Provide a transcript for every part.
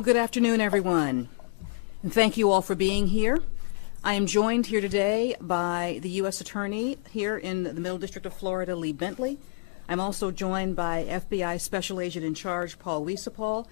Well, good afternoon, everyone, and thank you all for being here. I am joined here today by the U.S. Attorney here in the Middle District of Florida, Lee Bentley. I'm also joined by FBI Special Agent in Charge, Paul Wiesapal,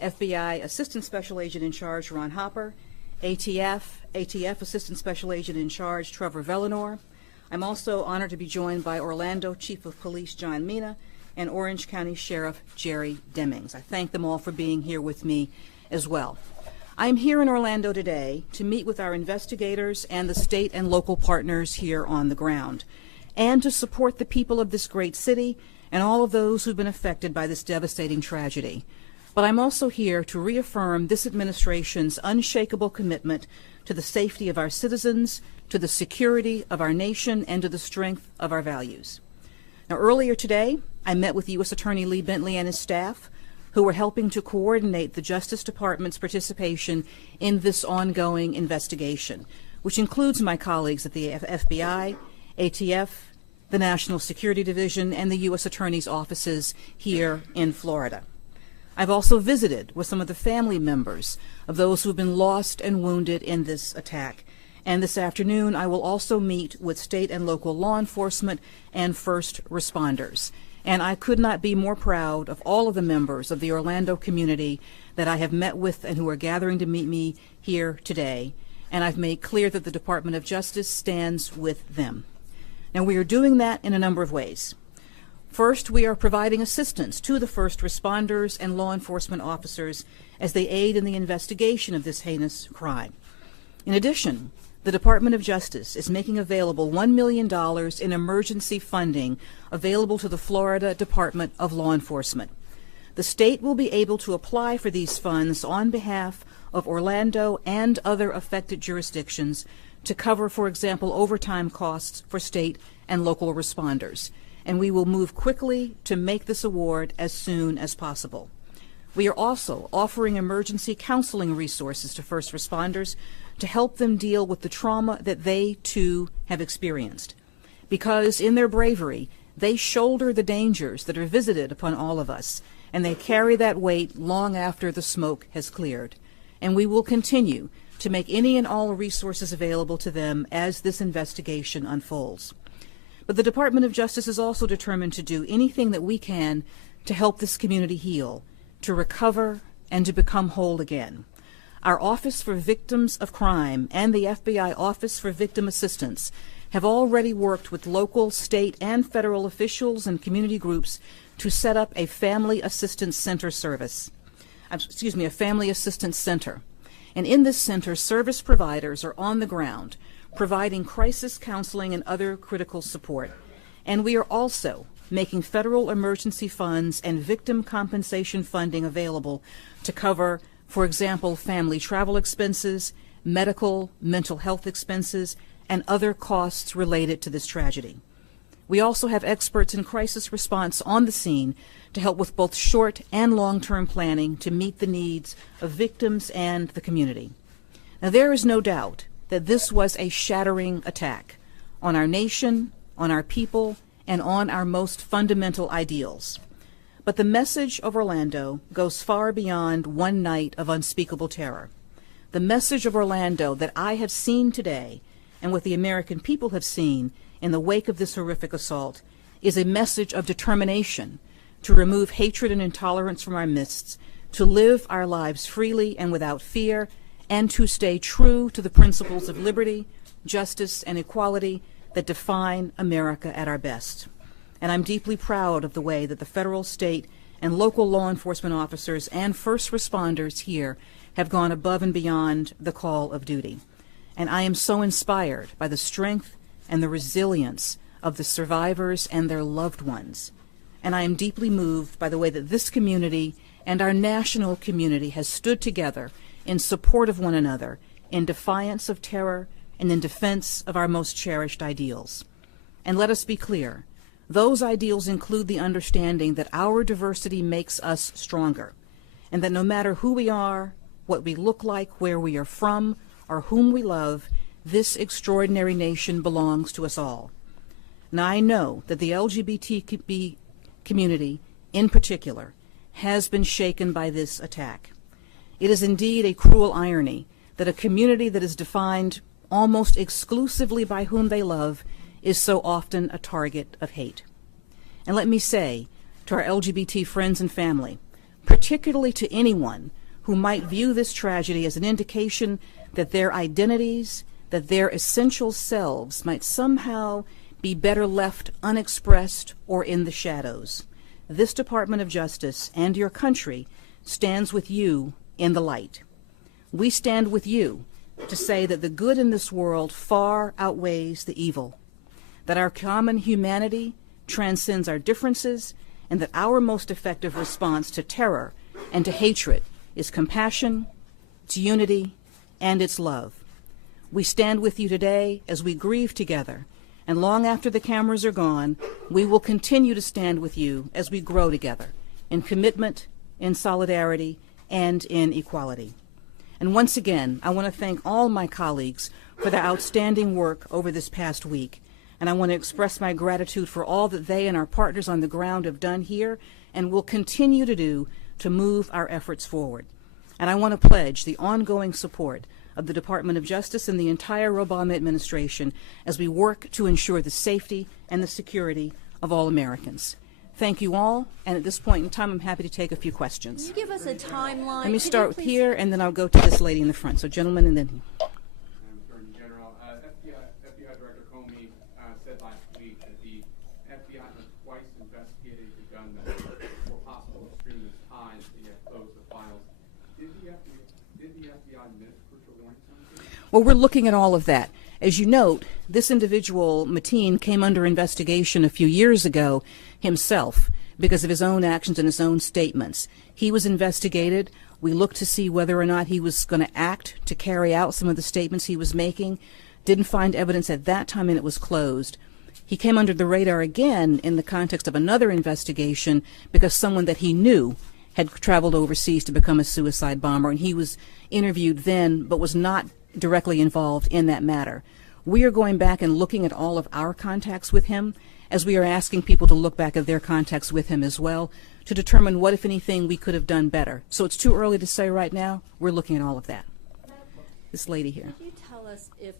FBI Assistant Special Agent in Charge, Ron Hopper, ATF Assistant Special Agent in Charge, Trevor Vellenor. I'm also honored to be joined by Orlando Chief of Police, John Mina, and Orange County Sheriff Jerry Demings. I thank them all for being here with me as well. I am here in Orlando today to meet with our investigators and the state and local partners here on the ground, and to support the people of this great city and all of those who've been affected by this devastating tragedy. But I'm also here to reaffirm this administration's unshakable commitment to the safety of our citizens, to the security of our nation, and to the strength of our values. Now, earlier today, I met with U.S. Attorney Lee Bentley and his staff, who were helping to coordinate the Justice Department's participation in this ongoing investigation, which includes my colleagues at the FBI, ATF, the National Security Division, and the U.S. Attorney's offices here in Florida. I've also visited with some of the family members of those who have been lost and wounded in this attack. And this afternoon, I will also meet with state and local law enforcement and first responders. And I could not be more proud of all of the members of the Orlando community that I have met with and who are gathering to meet me here today. And I've made clear that the Department of Justice stands with them. Now, we are doing that in a number of ways. First, we are providing assistance to the first responders and law enforcement officers as they aid in the investigation of this heinous crime. In addition, the Department of Justice is making available $1 million in emergency funding available to the Florida Department of Law Enforcement. The state will be able to apply for these funds on behalf of Orlando and other affected jurisdictions to cover, for example, overtime costs for state and local responders. And we will move quickly to make this award as soon as possible. We are also offering emergency counseling resources to first responders to help them deal with the trauma that they, too, have experienced. Because in their bravery, they shoulder the dangers that are visited upon all of us, and they carry that weight long after the smoke has cleared. And we will continue to make any and all resources available to them as this investigation unfolds. But the Department of Justice is also determined to do anything that we can to help this community heal, to recover, and to become whole again. Our Office for Victims of Crime and the FBI Office for Victim Assistance have already worked with local, state, and federal officials and community groups to set up a family assistance center service. A family assistance center. And in this center, service providers are on the ground, providing crisis counseling and other critical support. And we are also making federal emergency funds and victim compensation funding available to cover, for example, family travel expenses, medical, mental health expenses, and other costs related to this tragedy. We also have experts in crisis response on the scene to help with both short and long-term planning to meet the needs of victims and the community. Now, there is no doubt that this was a shattering attack on our nation, on our people, and on our most fundamental ideals. But the message of Orlando goes far beyond one night of unspeakable terror. The message of Orlando that I have seen today, and what the American people have seen in the wake of this horrific assault, is a message of determination to remove hatred and intolerance from our midst, to live our lives freely and without fear, and to stay true to the principles of liberty, justice, and equality that define America at our best. And I'm deeply proud of the way that the federal, state, and local law enforcement officers and first responders here have gone above and beyond the call of duty. And I am so inspired by the strength and the resilience of the survivors and their loved ones. And I am deeply moved by the way that this community and our national community has stood together in support of one another, in defiance of terror, and in defense of our most cherished ideals. And let us be clear, those ideals include the understanding that our diversity makes us stronger, and that no matter who we are, what we look like, where we are from, or whom we love, this extraordinary nation belongs to us all. Now, I know that the LGBT community, in particular, has been shaken by this attack. It is indeed a cruel irony that a community that is defined almost exclusively by whom they love is so often a target of hate. And let me say to our LGBT friends and family, particularly to anyone who might view this tragedy as an indication that their identities, that their essential selves might somehow be better left unexpressed or in the shadows, this Department of Justice and your country stands with you in the light. We stand with you to say that the good in this world far outweighs the evil, that our common humanity transcends our differences, and that our most effective response to terror and to hatred is compassion, it's unity, and it's love. We stand with you today as we grieve together, and long after the cameras are gone, we will continue to stand with you as we grow together in commitment, in solidarity, and in equality. And once again, I want to thank all my colleagues for their outstanding work over this past week. And I want to express my gratitude for all that they and our partners on the ground have done here and will continue to do to move our efforts forward. And I want to pledge the ongoing support of the Department of Justice and the entire Obama administration as we work to ensure the safety and the security of all Americans. Thank you all, and at this point in time, I'm happy to take a few questions. Can you give us a timeline? Let me start here, and then I'll go to this lady in the front. So, gentlemen, and then... Attorney General, FBI Director Comey said last week that the FBI has twice investigated the gunman for possible extremist ties that he had closed the files. Did the FBI miss crucial warnings on this? Well, we're looking at all of that. As you note, this individual, Mateen, came under investigation a few years ago himself because of his own actions and his own statements. He was investigated. We looked to see whether or not he was going to act to carry out some of the statements he was making. Didn't find evidence at that time, and it was closed. He came under the radar again in the context of another investigation because someone that he knew had traveled overseas to become a suicide bomber, and he was interviewed then but was not directly involved in that matter. We are going back and looking at all of our contacts with him as we are asking people to look back at their contacts with him as well to determine what, if anything, we could have done better. So it's too early to say right now. We're looking at all of that. This lady here. Could you tell us if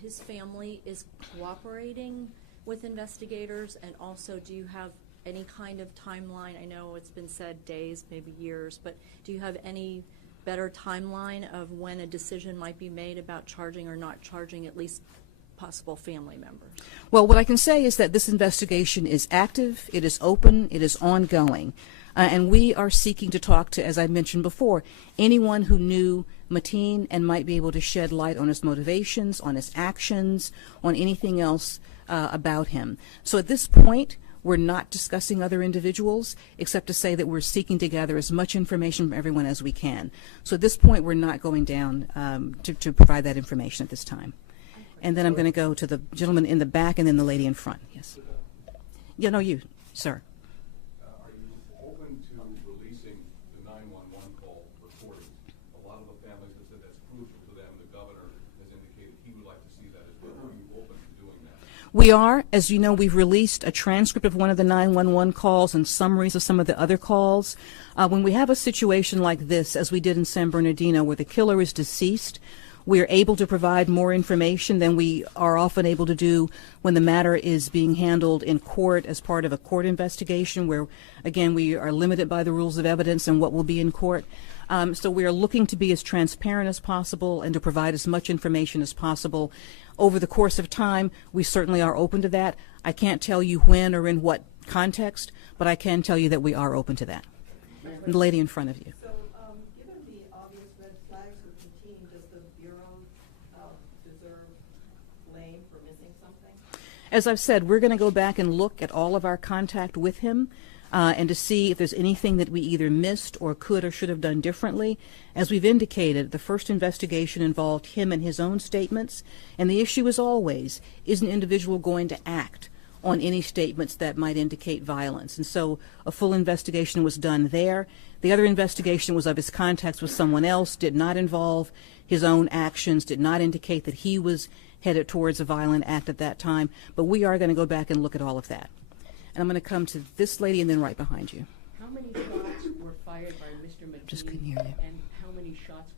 his family is cooperating with investigators, and also do you have any kind of timeline? I know it's been said days, maybe years, but do you have any better timeline of when a decision might be made about charging or not charging at least possible family members? Well, what I can say is that this investigation is active, it is open, it is ongoing, and we are seeking to talk to, as I mentioned before, anyone who knew Mateen and might be able to shed light on his motivations, on his actions, on anything else about him. So at this point, we're not discussing other individuals, except to say that we're seeking to gather as much information from everyone as we can. So at this point, we're not going down to provide that information at this time. And then I'm going to go to the gentleman in the back and then the lady in front. Yes. Yeah, no, you, sir. Are you open to releasing the 911 call recordings? A lot of the families have said that's crucial to them. The governor has indicated he would like to see that as well. Are you open to doing that? We are. As you know, we've released a transcript of one of the 911 calls and summaries of some of the other calls. When we have a situation like this, as we did in San Bernardino, where the killer is deceased, we are able to provide more information than we are often able to do when the matter is being handled in court as part of a court investigation, where, again, we are limited by the rules of evidence and what will be in court. So we are looking to be as transparent as possible and to provide as much information as possible. Over the course of time, we certainly are open to that. I can't tell you when or in what context, but I can tell you that we are open to that. And the lady in front of you. So, given the obvious red flags with the team, does the Bureau deserve blame for missing something? As I've said, we're going to go back and look at all of our contact with him and to see if there's anything that we either missed or could or should have done differently. As we've indicated, the first investigation involved him and his own statements, and the issue is always, is an individual going to act on any statements that might indicate violence? And so a full investigation was done there. The other investigation was of his contacts with someone else, did not involve his own actions, did not indicate that he was headed towards a violent act at that time. But we are going to go back and look at all of that. And I'm going to come to this lady and then right behind you. How many shots were fired by Mr. McKee? Just couldn't hear you. And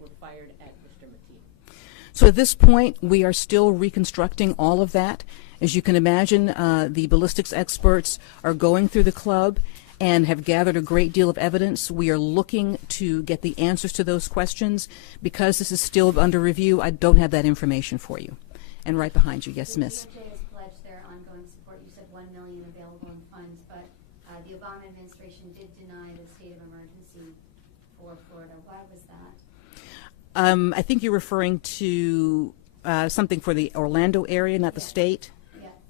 were fired at Mr. Mateen? So at this point, we are still reconstructing all of that. As you can imagine, the ballistics experts are going through the club and have gathered a great deal of evidence. We are looking to get the answers to those questions. Because this is still under review, I don't have that information for you. And right behind you, yes, Miss. The DOJ has pledged their ongoing support. You said $1 million available in funds, but the Obama administration did deny the state of emergency for Florida. Why was that? I think you're referring to something for the Orlando area, not the state.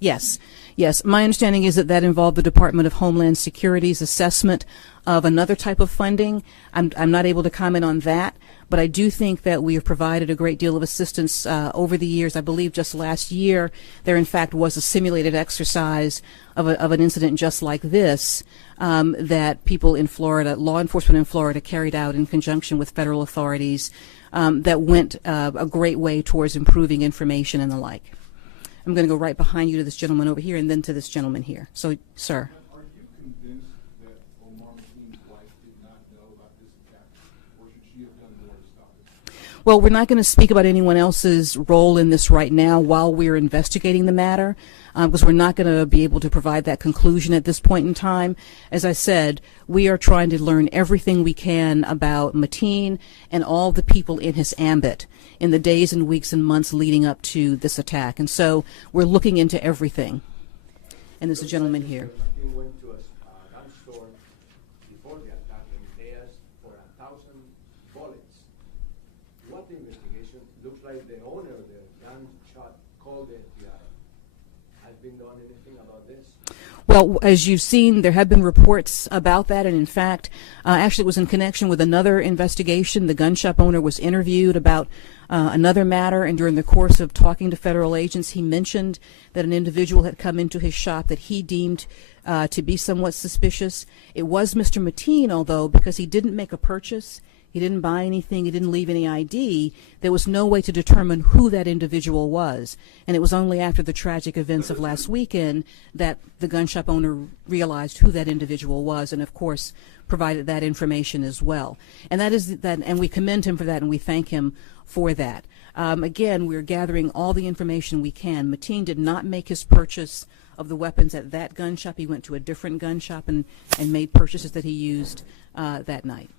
Yes. Yes. My understanding is that involved the Department of Homeland Security's assessment of another type of funding. I'm not able to comment on that, but I do think that we have provided a great deal of assistance over the years. I believe just last year there, in fact, was a simulated exercise of an incident just like this that people in Florida, law enforcement in Florida, carried out in conjunction with federal authorities that went a great way towards improving information and the like. I'm going to go right behind you to this gentleman over here and then to this gentleman here. So, sir. Are you convinced that Omar Mateen's wife did not know about this attack, or should she have done more to stop it? Well, we're not going to speak about anyone else's role in this right now while we're investigating the matter, because we're not going to be able to provide that conclusion at this point in time. As I said, we are trying to learn everything we can about Mateen and all the people in his ambit in the days and weeks and months leading up to this attack. And so we're looking into everything. And there's a gentleman here. Mateen went to a gun store before the attack and they asked for 1,000 bullets. What the investigation looks like the owner of the gun shop called the FBI. Has been done anything about this? Well, as you've seen, there have been reports about that, and in fact, actually it was in connection with another investigation. The gun shop owner was interviewed about another matter, and during the course of talking to federal agents, he mentioned that an individual had come into his shop that he deemed to be somewhat suspicious. It was Mr. Mateen, although, because he didn't make a purchase, he didn't buy anything, he didn't leave any ID, there was no way to determine who that individual was. And it was only after the tragic events of last weekend that the gun shop owner realized who that individual was and, of course, provided that information as well. And that is that, and we commend him for that and we thank him for that. Again, we're gathering all the information we can. Mateen did not make his purchase of the weapons at that gun shop. He went to a different gun shop and made purchases that he used that night.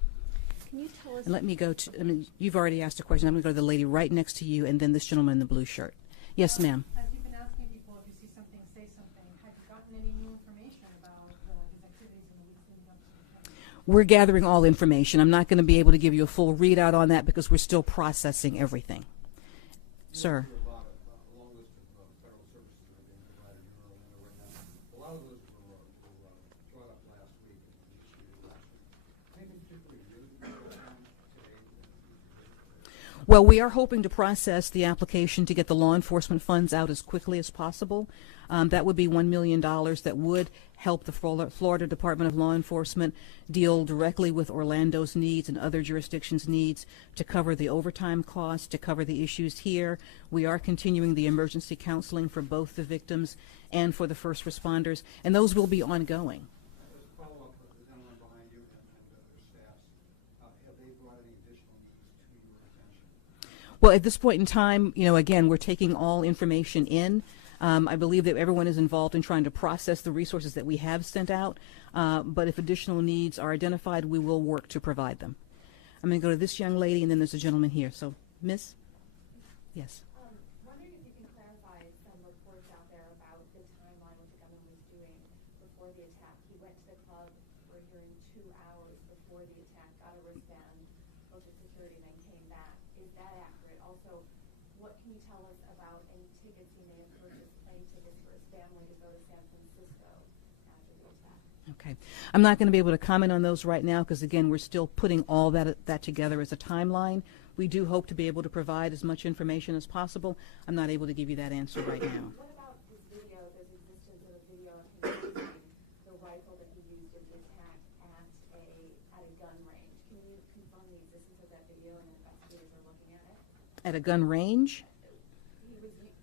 Can you tell us? And let me go to, I mean, you've already asked a question. I'm going to go to the lady right next to you and then this gentleman in the blue shirt. Yes, ma'am. As you've been asking people, if you see something, say something, have you gotten any new information about his activities in the weeks leading up to the attack? We're gathering all information. I'm not going to be able to give you a full readout on that because we're still processing everything. Sir. A long list of federal services that are being provided in Orlando right now. A lot of those were brought up last week and initiated last week. Anything particularly new today? Well, we are hoping to process the application to get the law enforcement funds out as quickly as possible. That would be $1 million that would help the Florida Department of Law Enforcement deal directly with Orlando's needs and other jurisdictions' needs to cover the overtime costs, to cover the issues here. We are continuing the emergency counseling for both the victims and for the first responders, and those will be ongoing. As a follow-up, the gentleman behind you and their staffs, have they brought any additional needs to your attention? Well, at this point in time, you know, again, we're taking all information in. I believe that everyone is involved in trying to process the resources that we have sent out, but if additional needs are identified, we will work to provide them. I'm going to go to this young lady, and then there's a gentleman here. So, Miss? Yes. Wondering if you can clarify some reports out there about the timeline what the gunman was doing before the attack. He went to the club, we're hearing 2 hours before the attack, got a wristband, spoke to security, and then came back. Is that accurate? Also, what can you tell us about any tickets he may have purchased, plane tickets for his family to go to San Francisco after the attack? Okay. I'm not going to be able to comment on those right now because, again, we're still putting all that together as a timeline. We do hope to be able to provide as much information as possible. I'm not able to give you that answer right now. What about this video? There's existence of a video of him using the rifle that he used in the attack at a gun range. Can you confirm the existence of that video and investigators are looking at it? At a gun range?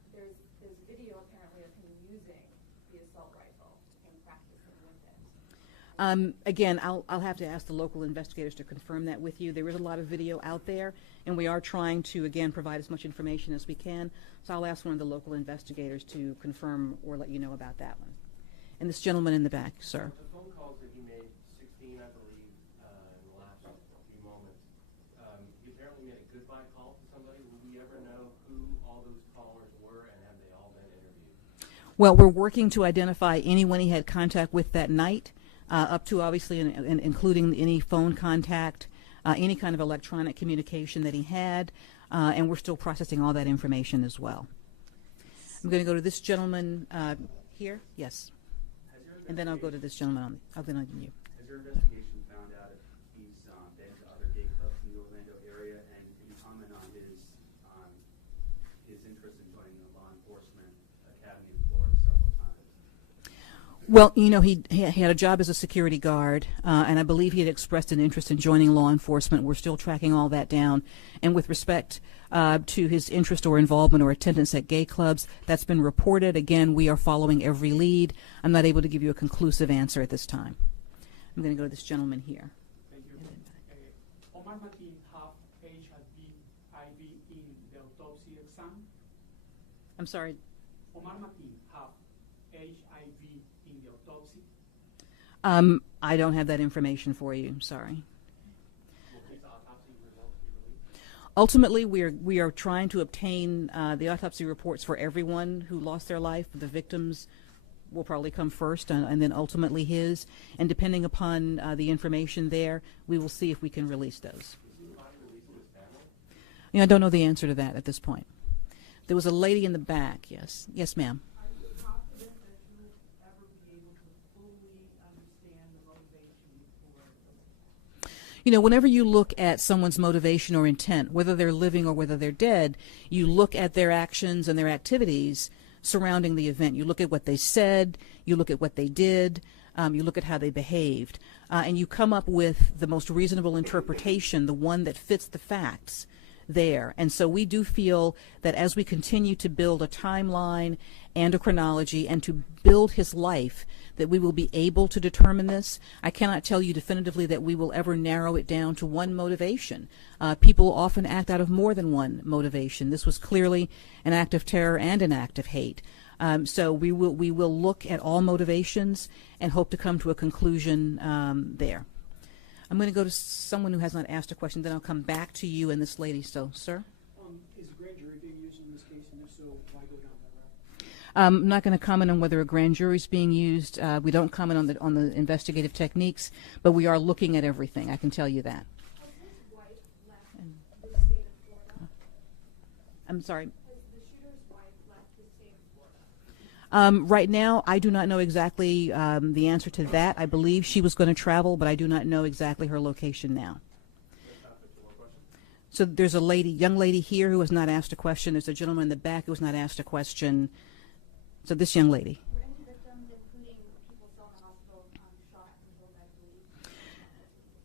There's video apparently of him using the assault rifle and practicing with it. Again, I'll have to ask the local investigators to confirm that with you. There is a lot of video out there, and we are trying to, again, provide as much information as we can. So I'll ask one of the local investigators to confirm or let you know about that one. And this gentleman in the back, sir. The phone calls that he made, 16, I believe, in the last few moments, he apparently made a goodbye call to somebody. Will we ever know who all those callers were, and have they all been interviewed? Well, we're working to identify anyone he had contact with that night, up to obviously and including any phone contact, any kind of electronic communication that he had, and we're still processing all that information as well. I'm going to go to this gentleman here. Yes. And then I'll go to this gentleman on you. Has your investigation found out if he's been to other gay clubs in the Orlando area, and can you comment on his interest in joining the law enforcement academy in Florida several times? Well, you know, he had a job as a security guard, and I believe he had expressed an interest in joining law enforcement. We're still tracking all that down. And with respect to his interest or involvement or attendance at gay clubs, that's been reported. Again, we are following every lead. I'm not able to give you a conclusive answer at this time. I'm going to go to this gentleman here. Thank you. Omar Martin have HIV in the autopsy exam? I'm sorry. Omar Martin have HIV in the autopsy? I don't have that information for you. I'm sorry. Ultimately, we are trying to obtain the autopsy reports for everyone who lost their life. The victims will probably come first, and then ultimately his. And depending upon the information there, we will see if we can release those. You know, I don't know the answer to that at this point. There was a lady in the back. Yes. Yes, ma'am. Are you confident that you'll ever be able to fully understand the motivation for it? You know, whenever you look at someone's motivation or intent, whether they're living or whether they're dead, you look at their actions and their activities surrounding the event. You look at what they said, you look at what they did, you look at how they behaved, and you come up with the most reasonable interpretation, the one that fits the facts there. And so we do feel that as we continue to build a timeline and a chronology and to build his life, that we will be able to determine this. I cannot tell you definitively that we will ever narrow it down to one motivation. People often act out of more than one motivation. This was clearly an act of terror and an act of hate. So we will look at all motivations and hope to come to a conclusion there. I'm going to go to someone who has not asked a question, then I'll come back to you and this lady. So, sir? Is the grand jury being used in this case, and if so, why go down that route? I'm not going to comment on whether a grand jury is being used. We don't comment on the investigative techniques, but we are looking at everything. I can tell you that. Has his wife left the state of Florida? I'm sorry. Has the shooter's wife left the state of Florida? Right now, I do not know exactly the answer to that. I believe she was going to travel, but I do not know exactly her location now. So there's a young lady here who has not asked a question. There's a gentleman in the back who has not asked a question. So this young lady. Were any victims, including people still in the hospital, shot and killed, I believe?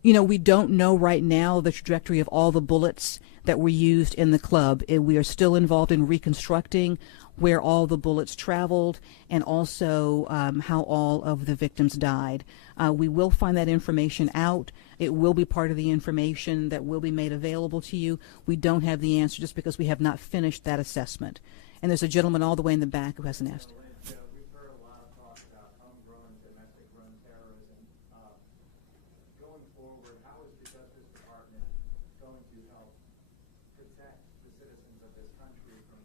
You know, we don't know right now the trajectory of all the bullets that were used in the club. We are still involved in reconstructing where all the bullets traveled and also how all of the victims died. We will find that information out. It will be part of the information that will be made available to you. We don't have the answer just because we have not finished that assessment. And there's a gentleman all the way in the back who hasn't asked. We've heard a lot of talk about homegrown, domestic-grown terrorism. Going forward, how is the Justice Department going to help protect the citizens of this country from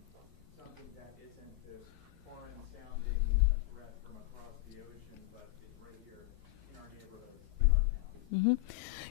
something that isn't this foreign-sounding threat from across the ocean, but is right here in our neighborhoods, in our county? Mm-hmm.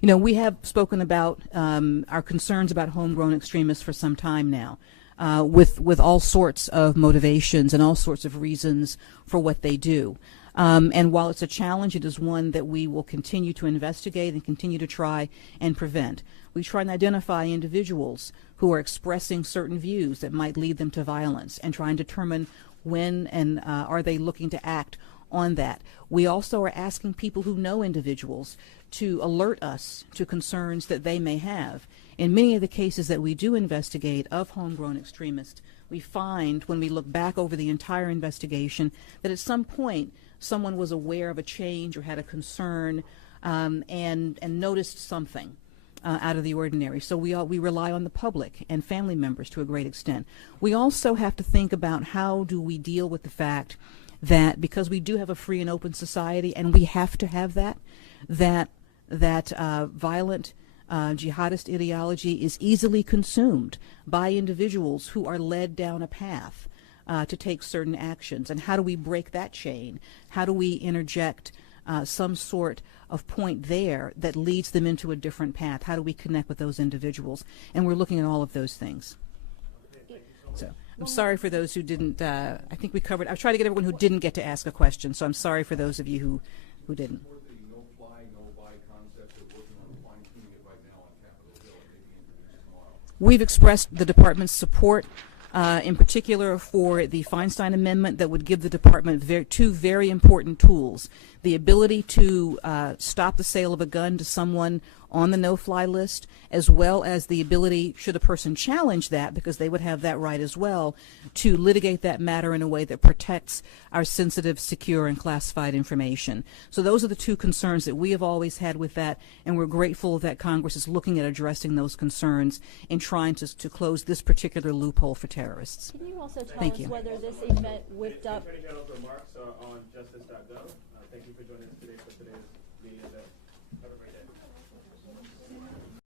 You know, we have spoken about our concerns about homegrown extremists for some time now. With all sorts of motivations and all sorts of reasons for what they do. And while it's a challenge, it is one that we will continue to investigate and continue to try and prevent. We try and identify individuals who are expressing certain views that might lead them to violence and try and determine when and are they looking to act on that. We also are asking people who know individuals to alert us to concerns that they may have. In many of the cases that we do investigate of homegrown extremists, we find when we look back over the entire investigation that at some point someone was aware of a change or had a concern and noticed something out of the ordinary. So we rely on the public and family members to a great extent. We also have to think about how do we deal with the fact that because we do have a free and open society, and we have to have that violent jihadist ideology is easily consumed by individuals who are led down a path to take certain actions. And how do we break that chain? How do we interject some sort of point there that leads them into a different path? How do we connect with those individuals? And we're looking at all of those things. So I'm sorry for those who didn't, I think we covered, I've tried to get everyone who didn't get to ask a question, so I'm sorry for those of you who didn't. We've expressed the department's support, in particular for the Feinstein Amendment that would give the department two very important tools: the ability to stop the sale of a gun to someone on the no-fly list, as well as the ability, should a person challenge that, because they would have that right as well, to litigate that matter in a way that protects our sensitive, secure, and classified information. So those are the two concerns that we have always had with that, and we're grateful that Congress is looking at addressing those concerns and trying to close this particular loophole for terrorists. Can you also tell Thank us you. whether this event whipped up? Attorney General's remarks are on justice.gov. Thank you for joining us today for today's meeting event. Have a great day.